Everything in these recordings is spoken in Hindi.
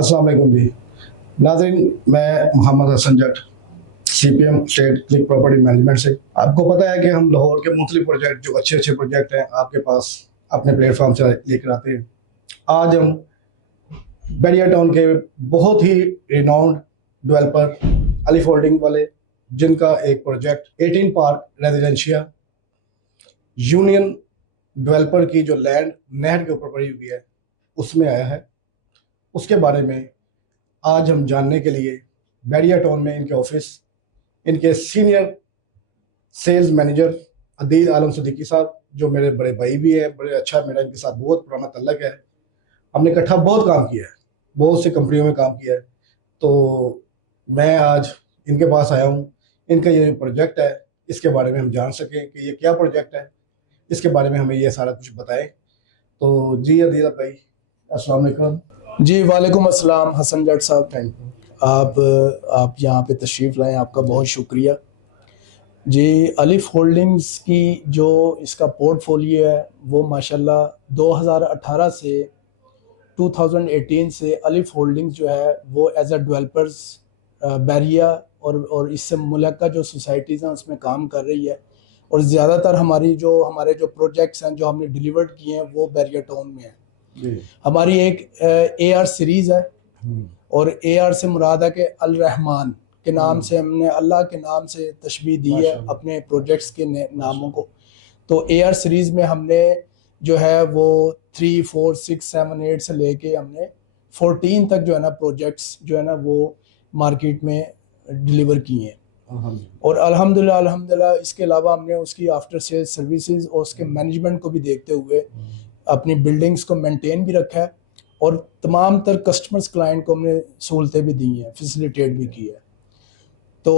अस्सलाम वालेकुम जी नाज़रीन, मैं मोहम्मद हसन जट CPM state click property management से। आपको पता है कि हम लाहौर के मुख्तलिफ प्रोजेक्ट जो अच्छे अच्छे प्रोजेक्ट हैं आपके पास अपने प्लेटफॉर्म से लेकर आते हैं। आज हम बैरिया टाउन के बहुत ही रिनाउंड डेवलपर अलिफ होल्डिंग वाले, जिनका एक project 18 park residencia union developer की जो लैंड नहर के ऊपर पड़ी हुई है उसमें आया है, उसके बारे में आज हम जानने के लिए बैरिया टाउन में इनके ऑफिस, इनके सीनियर सेल्स मैनेजर अदील आलम सिद्दीकी साहब, जो मेरे बड़े भाई भी है, बड़े अच्छा मेरा इनके साथ बहुत पुराना तल्लक है। हमने इकट्ठा बहुत काम किया है, बहुत सी कंपनियों में काम किया है। तो मैं आज इनके पास आया हूँ, इनका ये प्रोजेक्ट है इसके बारे में हम जान सकें कि ये क्या प्रोजेक्ट है, इसके बारे में हमें ये सारा कुछ बताएं। तो जी अदील भाई, अस्सलाम वालेकुम। जी वालेकुम अस्सलाम हसन जट साहब, थैंक यू। आप यहाँ पे तशरीफ़ लाएं, आपका बहुत शुक्रिया जी। अलिफ होल्डिंग्स की जो इसका पोर्टफोलियो है वो माशाल्लाह 2018 से 2018 से अलिफ होल्डिंग्स जो है वो एज अ डेवलपर्स बैरिया और इससे मुल्का जो सोसाइटीज़ हैं उसमें काम कर रही है। और ज़्यादातर हमारे जो प्रोजेक्ट्स हैं जो हमने डिलीवर्ड किए हैं वो बैरिया टाउन में है। हमारी एक AR सीरीज़ है और AR से मुराद है कि अल रहमान के नाम से हमने अल्लाह के नाम से तशबीह दी है अपने प्रोजेक्ट्स के नामों को। तो AR सीरीज़ में हमने जो है वो 3, 4, 6, 7, 8 से लेके हमने 14 तक जो है ना प्रोजेक्ट्स जो है ना वो मार्केट में डिलीवर किए हैं। और अल्हम्दुलिल्लाह इसके अलावा हमने उसकी आफ्टर सेल सर्विसेज और उसके मैनेजमेंट को भी देखते हुए अपनी बिल्डिंग्स को मेंटेन भी रखा है और तमाम तर कस्टमर्स क्लाइंट को हमने सहूलतें भी दी हैं, फैसिलिटेट भी की है। तो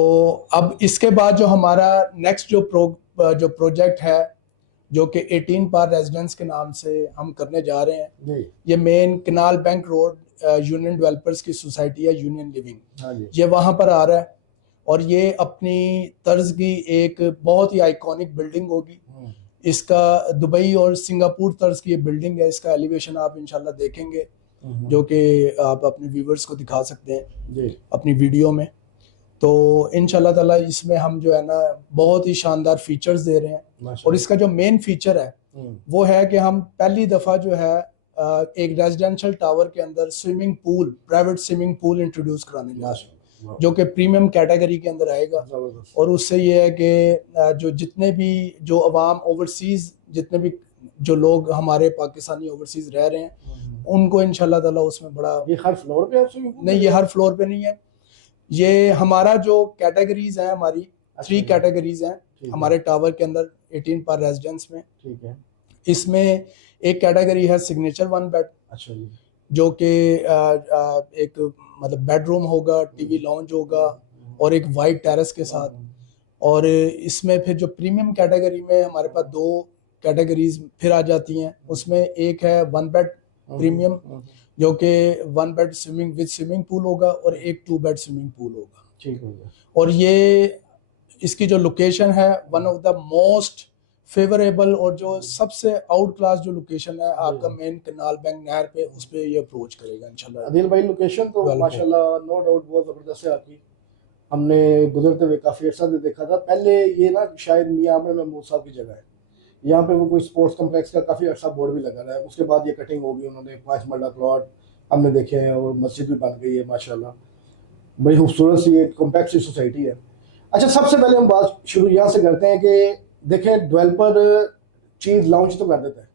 अब इसके बाद जो हमारा नेक्स्ट जो प्रोजेक्ट है जो कि 18 पार रेजिडेंस के नाम से हम करने जा रहे हैं, ये मेन कनाल बैंक रोड यूनियन डेवलपर्स की सोसाइटी है यूनियन लिविंग, ये वहाँ पर आ रहा है। और ये अपनी तर्ज की एक बहुत ही आइकॉनिक बिल्डिंग होगी। इसका दुबई और सिंगापुर तर्ज की ये बिल्डिंग है। इसका एलिवेशन आप इंशाल्लाह देखेंगे जो कि आप अपने व्यूवर्स को दिखा सकते हैं अपनी वीडियो में। तो इंशाल्लाह ताला इसमें हम जो है ना बहुत ही शानदार फीचर्स दे रहे हैं। और इसका जो मेन फीचर है वो है कि हम पहली दफ़ा जो है एक रेजिडेंशियल टावर के अंदर swimming pool, private swimming pool introduce कराने जा रहे हैं जो कि प्रीमियम कैटेगरी के अंदर आएगा। और उससे ये है कि जो जितने भी जो अवाम ओवरसीज़, जितने भी जो लोग हमारे पाकिस्तानी ओवरसीज़ रह रहे हैं उनको इंशाल्लाह ताला उसमें बड़ा। ये हर फ्लोर पे नहीं, ये हर फ्लोर पे नहीं है। ये हमारा जो कैटेगरीज हैं, हमारी 3 कैटेगरीज हैं हमारे टावर के अंदर 18 पर रेजिडेंस में। ठीक है। इसमें एक कैटेगरी है सिग्नेचर 1 बेड, अच्छा जी, जो कि एक मतलब बेडरूम होगा, टीवी लॉन्ज होगा और एक वाइट टेरेस के साथ। और इसमें फिर जो प्रीमियम कैटेगरी में हमारे पास 2 कैटेगरीज फिर आ जाती हैं। उसमें एक है 1 बेड प्रीमियम जो कि 1 bed swimming with swimming pool होगा और एक 2 बेड स्विमिंग पूल होगा। ठीक होगा। और ये इसकी जो लोकेशन है one of the most favourable और जो सबसे आउट क्लास जो लोकेशन है आपका मेन कनाल बैंक नहर पे, उस पे ये अप्रोच करेगा इंशाल्लाह। अदील भाई, लोकेशन तो माशाल्लाह नो डाउट बहुत ज़बरदस्त है आपकी। हमने गुजरते हुए काफ़ी अर्सा से देखा था। पहले ये ना शायद मियां आमर महमूद साहब की जगह है, यहाँ पे वो कोई स्पोर्ट्स कम्प्लेक्स का काफ़ी अर्सा बोर्ड भी लगा रहा है। उसके बाद ये कटिंग होगी, उन्होंने 5 मरला प्लॉट हमने देखे हैं और मस्जिद भी बन गई है माशाल्लाह। बड़ी खूबसूरत सी एक कॉम्पैक्ट सी सोसाइटी है। अच्छा, सबसे पहले हम बात शुरू यहाँ से करते हैं कि देखें, डेवलपर चीज़ लॉन्च तो कर देता है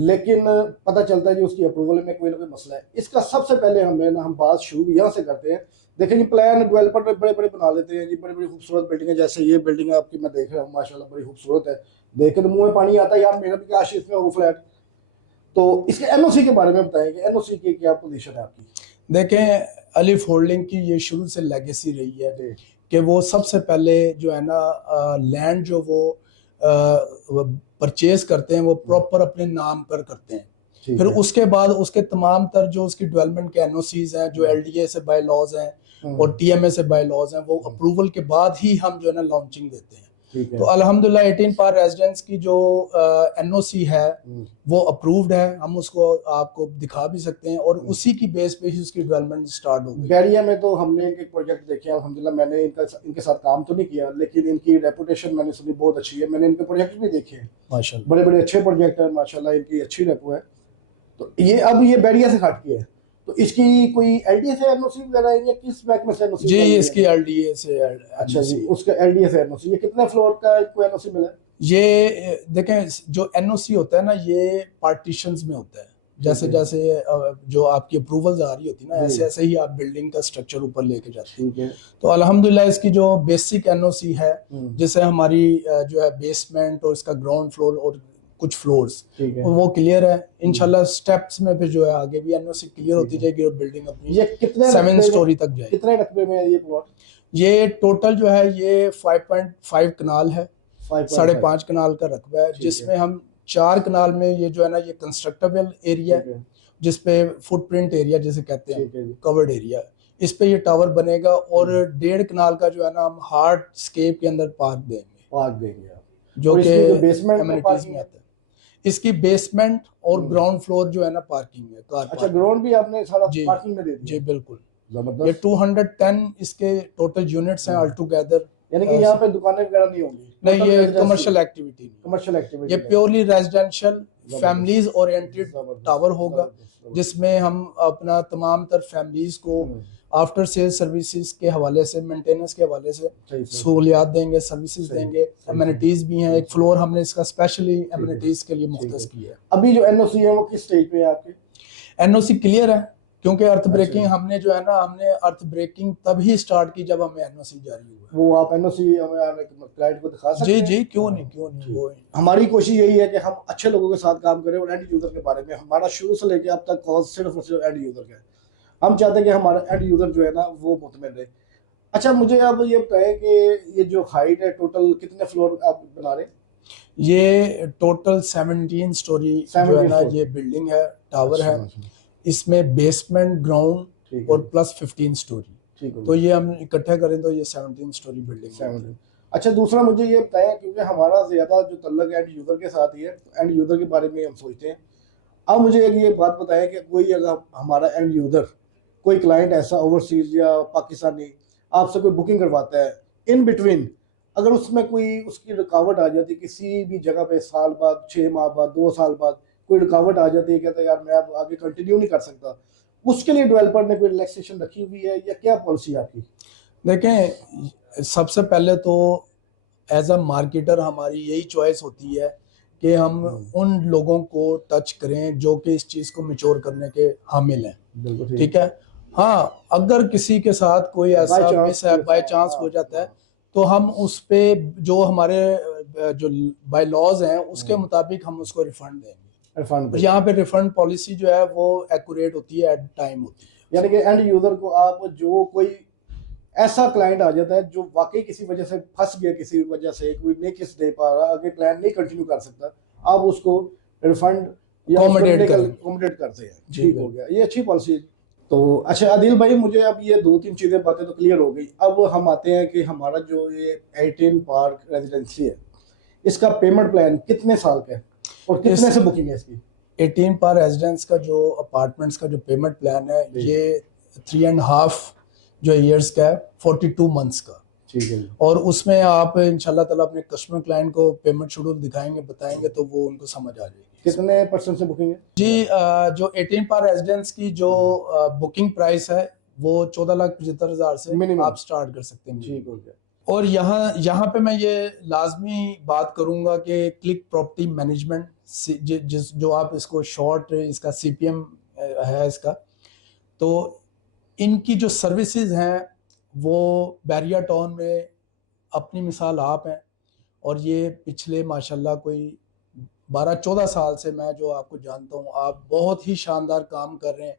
लेकिन पता चलता है कि उसकी अप्रूवल में कोई ना कोई मसला है। इसका सबसे पहले हम बात शुरू यहाँ से करते हैं। देखें जी, प्लान डेवलपर बड़े बड़े बना लेते हैं जी, बड़ी बड़ी खूबसूरत बिल्डिंग है। जैसे ये बिल्डिंग है आपकी, मैं देख रहा हूँ माशाल्लाह बड़ी खूबसूरत है, देख के तो मुँह में पानी आता है यार, मेरा भी काश इसमें हो फ्लैट। तो इसके NOC के बारे में बताएं कि NOC की क्या पोजीशन है आपकी? देखें, अलिफ होल्डिंग की ये शुरू से लेगेसी रही है कि वो सबसे पहले जो है ना लैंड जो वो परचेज करते हैं वो प्रॉपर अपने नाम पर करते हैं। फिर उसके बाद उसके तमाम तर जो उसकी डेवलपमेंट के NOCs हैं, जो LDA से बाय लॉज हैं और TMA से बाय लॉज हैं, वो अप्रूवल के बाद ही हम जो है ना लॉन्चिंग देते हैं। ठीक है। तो अल्हम्दुलिल्लाह 18 पार रेजिडेंस की जो एनओसी है वो अप्रूव्ड है, हम उसको आपको दिखा भी सकते हैं और उसी की बेस पे ही उसकी डेवलपमेंट स्टार्ट हो गई। बैरिया में तो हमने इनके प्रोजेक्ट देखे हैं अल्हम्दुलिल्लाह, मैंने इनके साथ काम तो नहीं किया, लेकिन इनकी रेपुटेशन मैंने सुनी बहुत अच्छी है, मैंने इनके प्रोजेक्ट भी देखे हैं, माशाल्लाह बड़े बड़े अच्छे प्रोजेक्ट हैं माशाल्लाह, इनकी अच्छी रेपो है। तो ये अब ये बैरिया से हट के है, तो इसकी कोई एलडीए से एनओसी वगैरह है या किस महकमे से एनओसी? जी, इसकी एलडीए से अच्छा जी, NOC। उसका एलडीए से एनओसी। ये कितने फ्लोर का इसको एनओसी मिला है? ये देखें, जो एनओसी होता है ना, ये पार्टीशंस में होता है, जैसे जैसे जो आपकी अप्रूवल्स आ रही होती है ना, ऐसे ऐसे ही आप बिल्डिंग का स्ट्रक्चर ऊपर लेके जाते हैं। ठीक है। तो अल्हम्दुलिल्लाह इसकी जो बेसिक एनओसी है, जैसे हमारी जो है बेसमेंट और इसका ग्राउंड फ्लोर और कुछ फ्लोर्स, ठीक है। वो क्लियर है। इंशाल्लाह स्टेप्स में फिर जो है आगे भी एनओसी क्लियर होती जाएगी और बिल्डिंग अपनी ये कितने 7 स्टोरी तक जाएगी। कितने रकबे में है ये प्लॉट? ये टोटल जो है ये 5.5 कनाल है, 5.5 कनाल का रकबा है, जिसमें हम 4 कनाल में ये जो है ना, ये कंस्ट्रक्टेबल एरिया है, जिसपे फुटप्रिंट एरिया जिसे कहते हैं, कवर्ड एरिया, इस पे ये टावर बनेगा और 1.5 कनाल का जो है ना हम हार्ड स्केप के अंदर पार्क देंगे जो कि एमिनिटीज में आता है। इसकी बेसमेंट और ग्राउंड फ्लोर जो है ना पार्किंग है, कार अच्छा, ग्राउंड भी आपने सारा पार्किंग में दे दिया? जी बिल्कुल। ये 210 इसके टोटल यूनिट्स हैं ऑल टुगेदर, यानी कि यहाँ पे दुकानें वगैरह नहीं होंगी? नहीं, ये कमर्शियल एक्टिविटी नहीं, कमर्शियल एक्टिविटी, ये purely residential families oriented tower होगा, जिसमें हम अपना तमाम तर फैमिलीज को आफ्टर सेल सर्विसेज के हवाले से, मेंटेनेंस के हवाले से सहूलियात देंगे, सर्विसेज देंगे, एमिनिटीज भी हैं। एक फ्लोर हमने इसका स्पेशली एमिनिटीज के लिए मुख्तस किया है। अभी जो एनओसी है वो किस स्टेज पे है आपके? एनओसी क्लियर है, क्योंकि अर्थ ब्रेकिंग हमने जो है ना, हमने अर्थ ब्रेकिंग तभी स्टार्ट की जब हमें एनओसी जारी हुआ। वो आप एनओसी हमें क्लाइंट को दिखा सकते हैं? जी, क्यों नहीं। वो हमारी कोशिश यही है कि हम अच्छे लोगों के साथ काम करें और एंड यूजर के बारे में, हमारा शुरू से लेकर अब तक कॉज सिर्फ और सिर्फ एंड यूजर का है। हम चाहते हैं कि हमारा एंड यूजर जो है ना वो मुतमिन रहे। अच्छा, मुझे अब ये बताएं कि ये जो हाइट है, टोटल कितने फ्लोर आप बना रहे हैं? ये टोटल 17 स्टोरी जो है ना ये बिल्डिंग है, टावर है। इसमें बेसमेंट, ग्राउंड और प्लस 15 स्टोरी, तो ये हम इकट्ठा करें तो ये 17 स्टोरी बिल्डिंग है। अच्छा, दूसरा मुझे ये बताएं, क्योंकि हमारा ज्यादा जो तल्लक एंड यूजर के साथ ही है, एंड यूजर के बारे में हम सोचते हैं। अब मुझे एक ये बात बताएं कि कोई अगर हमारा एंड यूजर, कोई क्लाइंट ऐसा ओवरसीज या पाकिस्तानी आपसे कोई बुकिंग करवाता है, इन बिटवीन अगर उसमें कोई उसकी रुकावट आ जाती है किसी भी जगह पे, साल बाद, 6 माह बाद, 2 साल बाद कोई रुकावट आ जाती है, कहता है यार मैं अब आगे कंटिन्यू नहीं कर सकता, उसके लिए डेवलपर ने कोई रिलैक्सेशन रखी हुई है या क्या पॉलिसी आपकी? देखें, सबसे पहले तो एज अ मार्केटर हमारी यही चॉइस होती है कि हम उन लोगों को टच करें जो कि इस चीज़ को मैच्योर करने के हामिल हैं। ठीक है। हाँ, अगर किसी के साथ कोई ऐसा मिस है, बाय चांस हो जाता है, तो हम उस पे जो हमारे जो बाय लॉज हैं उसके मुताबिक हम उसको रिफंड देंगे। यहाँ पे रिफंड पॉलिसी जो है वो एक्यूरेट होती है, एट टाइम होती है। यानी कि एंड यूजर को आप, जो कोई ऐसा क्लाइंट आ जाता है जो वाकई किसी वजह से फंस गया, किसी वजह से कोई नहीं किस दे पा रहा, आगे प्लान नहीं कंटिन्यू कर सकता, आप उसको रिफंड या अकोमोडेट करते हैं। ठीक हो गया, ये अच्छी पॉलिसी। तो अच्छा आदिल भाई, मुझे अब ये 2-3 चीजें बातें तो क्लियर हो गई। अब हम आते हैं कि हमारा जो ये 18 पार्क रेजिडेंसी है, इसका पेमेंट प्लान कितने साल का है और कितने से बुकिंग है इसकी? 18 पार्क रेजिडेंस का जो अपार्टमेंट्स का जो पेमेंट प्लान है, ये 3.5 जो ईयर्स का है, 42 मंथ्स का। ठीक है। और उसमें आप इंशाल्लाह ताला अपने कस्टमर क्लाइंट को पेमेंट शेड्यूल दिखाएंगे, बताएंगे, तो वो उनको समझ आ जाएगी। कितने % से बुकिंग है जी? जो 18 पार रेजिडेंस की जो बुकिंग प्राइस है वो 14,75,000 से मिनिमम आप स्टार्ट कर सकते हैं। ठीक हो गया। और यहाँ पे मैं ये लाजमी बात करूंगा कि क्लिक प्रॉपर्टी मैनेजमेंट, जो आप इसको शॉर्ट, इसका CPM है इसका, तो इनकी जो सर्विसेज हैं वो बैरिया टाउन में अपनी मिसाल आप हैं। और ये पिछले माशाल्लाह कोई 12-14 साल से मैं जो आपको जानता हूँ, आप बहुत ही शानदार काम कर रहे हैं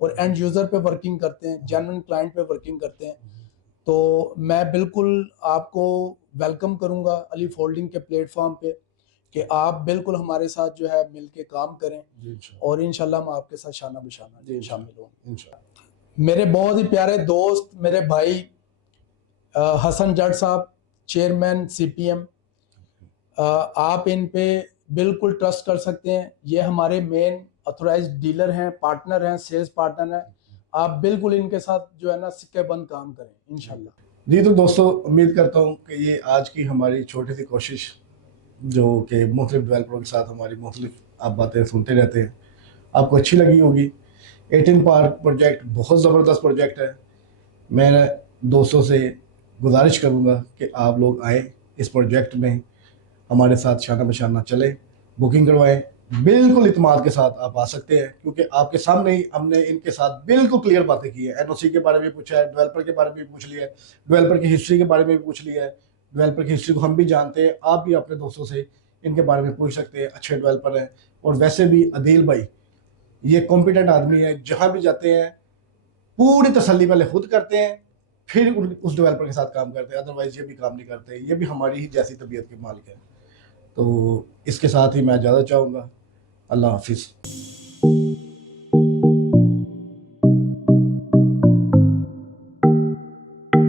और एंड यूज़र पे वर्किंग करते हैं, जेन्युइन क्लाइंट पे वर्किंग करते हैं। तो मैं बिल्कुल आपको वेलकम करूँगा अलीफ होल्डिंग के प्लेटफॉर्म पे कि आप बिल्कुल हमारे साथ जो है मिल के काम करें, और इंशाल्लाह मैं आपके साथ शाना बिशाना शामिल हूँ। मेरे बहुत ही प्यारे दोस्त, मेरे भाई हसन जट साहब, चेयरमैन CPM, आप इन पे बिल्कुल ट्रस्ट कर सकते हैं। ये हमारे मेन ऑथोराइज्ड डीलर हैं, पार्टनर हैं, सेल्स पार्टनर हैं। आप बिल्कुल इनके साथ जो है ना सिक्के बंद काम करें इंशाल्लाह। जी तो दोस्तों, उम्मीद करता हूँ कि ये आज की हमारी छोटी सी कोशिश, जो कि मुख्तलिफ डेवलपरों के साथ हमारी मुख्तलिफ आप बातें सुनते रहते हैं, आपको अच्छी लगी होगी। 18 पार्क प्रोजेक्ट बहुत ज़बरदस्त प्रोजेक्ट है। मैं दोस्तों से गुजारिश करूँगा कि आप लोग आए इस प्रोजेक्ट में, हमारे साथ शाना बशाना चले, बुकिंग करवाएं। बिल्कुल इत्मीनान के साथ आप आ सकते हैं, क्योंकि आपके सामने ही हमने इनके साथ बिल्कुल क्लियर बातें की है। NOC के बारे में पूछा है, डेवलपर के बारे में भी पूछ लिया है, डेवलपर की हिस्ट्री के बारे में भी पूछ लिया है। डेवलपर की हिस्ट्री को हम भी जानते हैं, आप भी अपने दोस्तों से इनके बारे में पूछ सकते हैं। अच्छे डेवलपर हैं, और वैसे भी अदील भाई ये कॉम्पिटेंट आदमी है। जहाँ भी जाते हैं पूरी तसल्ली पहले खुद करते हैं, फिर उस डेवलपर के साथ काम करते हैं। अदरवाइज ये भी काम नहीं करते। ये भी हमारी ही जैसी तबीयत के मालिक है। तो इसके साथ ही मैं ज़्यादा चाहूँगा। अल्लाह हाफिज़।